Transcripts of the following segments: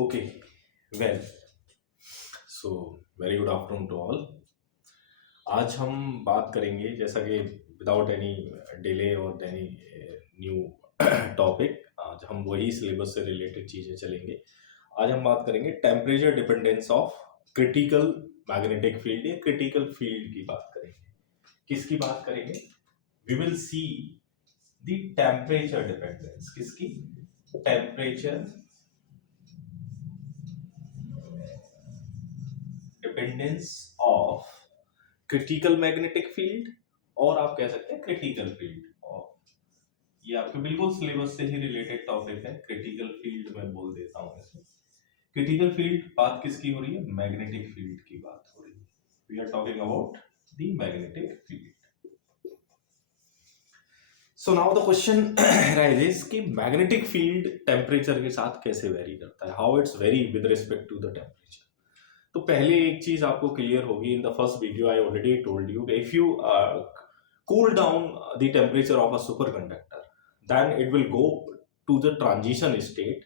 Okay, well, so very good afternoon to all. आज हम बात करेंगे जैसा कि विदाउट एनी डिले और एनी न्यू टॉपिक, आज हम वही सिलेबस से रिलेटेड चीज़ें चलेंगे। आज हम बात करेंगे temperature dependence of critical magnetic field या क्रिटिकल फील्ड की बात करेंगे। किसकी बात करेंगे? We will see the temperature dependence. किसकी? Temperature dependence of critical magnetic field, और आप कह सकते हैं क्रिटिकल फील्ड। और ये आपके बिल्कुल सिलेबस से ही रिलेटेड टॉपिक है। क्रिटिकल फील्ड मैं बोल देता हूं इसमें। क्रिटिकल फील्ड बात किसकी हो रही है? मैग्नेटिक फील्ड की बात हो रही है। We are talking about the magnetic field. So now the question raises कि मैग्नेटिक फील्ड टेम्परेचर के साथ कैसे वेरी करता है, how it's vary with respect to the temperature. तो पहले एक चीज आपको क्लियर होगी, in the first video I already told you if you cool down the temperature of a superconductor, then it will go to the transition state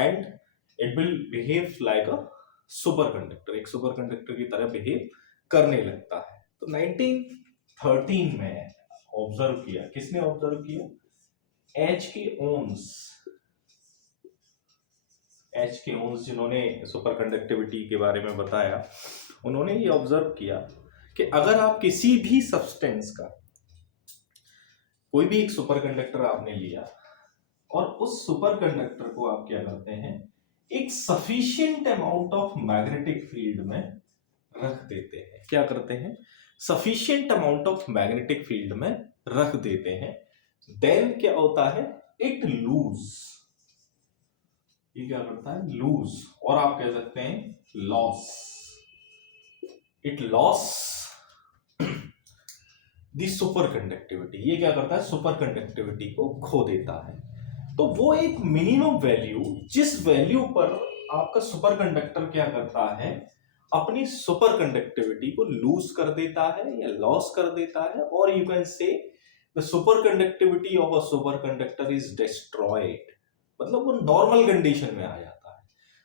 and it will behave like a superconductor, एक superconductor की तरह behave करने लगता है। तो 1913 में observe किया, किसने ऑब्जर्व किया? एच के ओन्स जिन्होंने सुपर कंडक्टिविटी के बारे में बताया, उन्होंने ये ऑब्जर्व किया कि अगर आप किसी भी सब्सटेंस का कोई भी एक सुपर कंडक्टर आपने लिया और उस सुपर कंडक्टर को आप क्या करते हैं, एक sufficient amount of magnetic field में रख देते हैं। क्या करते हैं? Sufficient amount of magnetic field में रख देते हैं। देन क्या होता है? It lose. ये क्या करता है? लूज, और आप कह सकते हैं loss. It loss the super conductivity. ये क्या करता है? सुपर कंडक्टिविटी को खो देता है। तो वो एक मिनिमम वैल्यू, जिस वैल्यू पर आपका सुपर कंडक्टर क्या करता है, अपनी सुपर कंडक्टिविटी को लूज कर देता है या लॉस कर देता है, और you can say the super conductivity of a super conductor is destroyed. मतलब वो नॉर्मल कंडीशन में आ जाता है।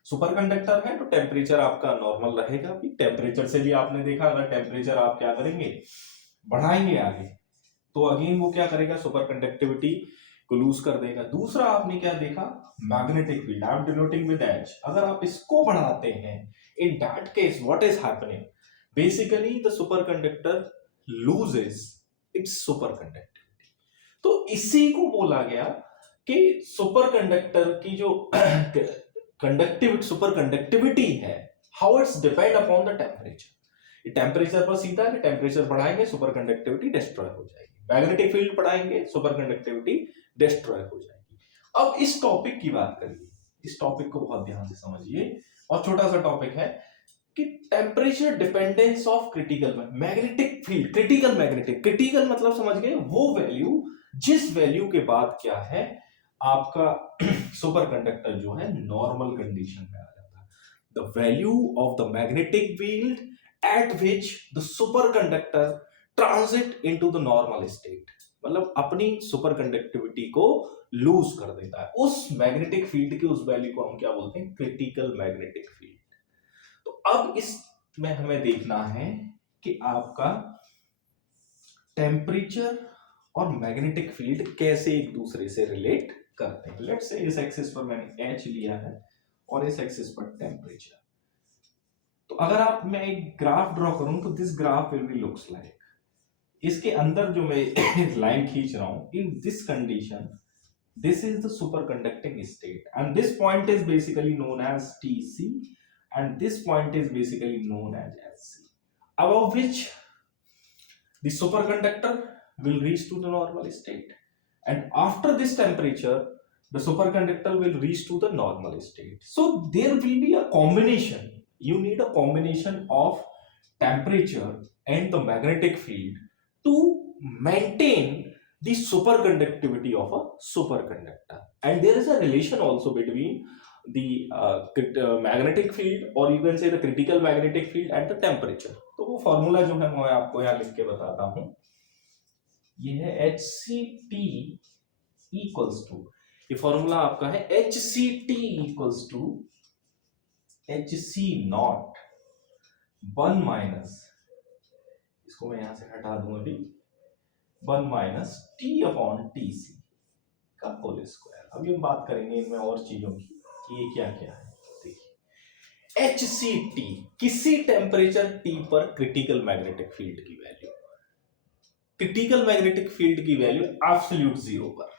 सुपर कंडक्टर है तो टेम्परेचर आपका नॉर्मल रहेगा। भी टेम्परेचर से भी आपने देखा, अगर टेम्परेचर आप क्या करेंगे, बढ़ाएंगे आगे, तो अगेन वो क्या करेगा? सुपर कंडक्टिविटी को लूज कर देगा। दूसरा आपने क्या देखा? Magnetic field, I am denoting with H. अगर आप इसको बढ़ाते हैं, in that case what is happening? Basically the super conductor loses it's super conductivity. तो इसी को बोला गया कि सुपर कंडक्टर की जो कंडक्टिविटी, सुपर कंडक्टिविटी है, how it's depend upon the temperature. Temperature पर सीधा है कि टेम्परेचर बढ़ाएंगे सुपर कंडक्टिविटी डिस्ट्रॉय हो जाएगी, मैग्नेटिक फील्ड बढ़ाएंगे सुपर कंडक्टिविटी डिस्ट्रॉय हो जाएगी। अब इस टॉपिक की बात करिए, इस टॉपिक को बहुत ध्यान से समझिए, और छोटा सा टॉपिक है कि temperature dependence of critical magnetic field. Critical magnetic, critical मतलब समझ गए, वो वैल्यू जिस वैल्यू के बाद क्या है, आपका सुपर कंडक्टर जो है नॉर्मल कंडीशन में आ जाता है। The value of the magnetic field at which the superconductor transit into the normal state, मतलब अपनी सुपर कंडक्टिविटी को लूज कर देता है। उस मैग्नेटिक फील्ड की उस वैल्यू को हम क्या बोलते हैं? Critical magnetic field. तो अब इसमें हमें देखना है कि आपका टेम्परेचर और मैग्नेटिक फील्ड कैसे एक दूसरे से रिलेट करते हैं। लेट्स से इस एक्सिस पर मैंने एच लिया है और इस एक्सिस पर टेम्परेचर। तो अगर आप, मैं एक ग्राफ ड्रॉ करूं तो this graph will be looks like, इसके अंदर जो मैं लाइन खींच रहा हूं, in this condition this is the super conducting state and this point is basically known as TC and this point is basically known as SC, above which the superconductor will reach to the normal state, and after this temperature the superconductor will reach to the normal state. So there will be a combination, you need a combination of temperature and the magnetic field to maintain the superconductivity of a superconductor. And there is a relation also between the magnetic field, or you can say the critical magnetic field, and the temperature. तो वो formula जो है मैं आपको यहाँ लिख के बताता हूँ, ये है HCT इक्वल्स टू, ये फॉर्मूला आपका है HCT equals to H C naught 1 minus, इसको मैं यहां से हटा दूं अभी, 1 minus T upon T C का होल स्क्वायर। अभी हम बात करेंगे इनमें और चीजों की कि ये क्या क्या है। देखिए एच सी टी, किसी टेम्परेचर टी पर क्रिटिकल मैग्नेटिक फील्ड की वैल्यू, क्रिटिकल मैग्नेटिक फील्ड की वैल्यू एब्सोल्यूट जीरो पर,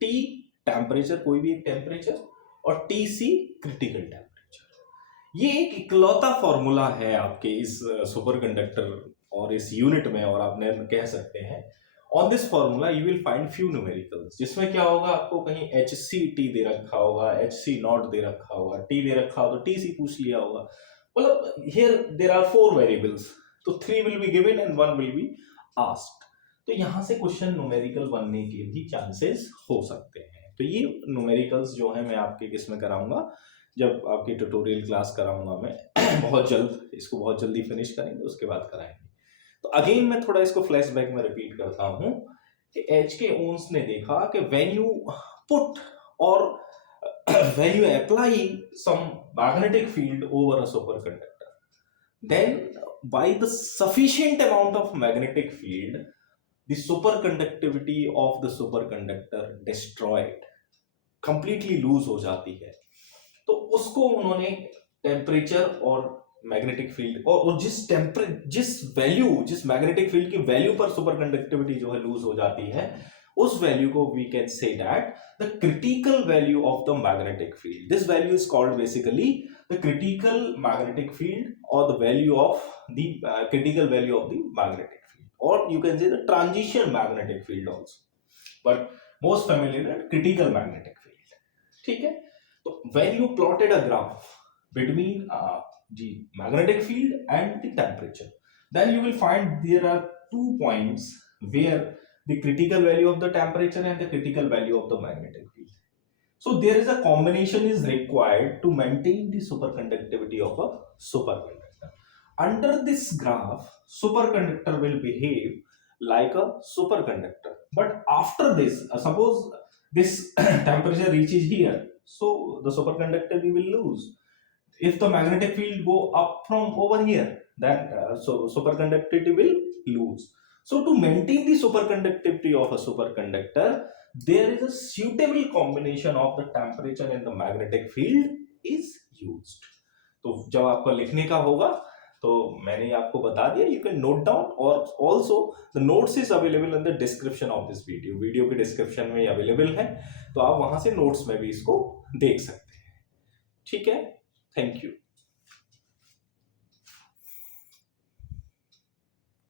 टी टेम्परेचर, कोई भी एक टेम्परेचर, और टी सी क्रिटिकल टेम्परेचर। ये एक इकलौता फॉर्मूला है आपके इस सुपर कंडक्टर और इस यूनिट में, और आप कह सकते हैं on this formula you will find few numericals, जिसमें क्या होगा, आपको कहीं एच सी टी दे रखा होगा, एच सी नॉट दे रखा होगा, टी दे रखा होगा तो टी सी पूछ लिया होगा। मतलब हियर देयर आर 4 वेरिएबल्स, तो 3 will be given and 1 will be asked. तो यहां से क्वेश्चन न्यूमेरिकल बनने के भी चांसेस हो सकते हैं। तो ये न्यूमेरिकल्स जो है मैं आपके किसमें कराऊंगा, जब आपकी ट्यूटोरियल क्लास कराऊंगा मैं बहुत जल्द, इसको बहुत जल्दी फिनिश करेंगे उसके बाद कराएंगे। तो अगेन मैं थोड़ा इसको फ्लैशबैक में रिपीट करता हूं कि एच के ओन्स ने देखा कि व्हेन यू पुट और when you apply some magnetic field over a superconductor, then by the sufficient amount of magnetic field the superconductivity of the superconductor destroyed, completely lose हो जाती है। तो उसको उन्होंने टेम्परेचर और मैग्नेटिक फील्ड और जिस मैग्नेटिक फील्ड की वैल्यू पर सुपरकंडक्टिविटी जो है लूज हो जाती है, उस वैल्यू को we can say that the critical value of the magnetic field, this value is called basically the critical magnetic field or the value of the critical value of the magnetic field, or you can say the transition magnetic field also, but most familiar at critical magnetic field. ठीक है, तो when you plotted a graph between the magnetic field and the temperature, then you will find there are 2 points where the critical value of the temperature and the critical value of the magnetic field. So there is a combination is required to maintain the superconductivity of a superconductor. Under this graph, superconductor will behave like a superconductor. But after this, suppose this temperature reaches here, so the superconductivity will lose. If the magnetic field go up from over here, then so superconductivity will lose. So to maintain the superconductivity of a superconductor, there is a suitable combination of the temperature and the magnetic field is used. तो जब आपको लिखने का होगा तो मैंने आपको बता दिया, you can note down, और also the notes is available in the description of this video. Video के डिस्क्रिप्शन में अवेलेबल है, तो आप वहां से नोट्स में भी इसको देख सकते हैं। ठीक है, थैंक यू।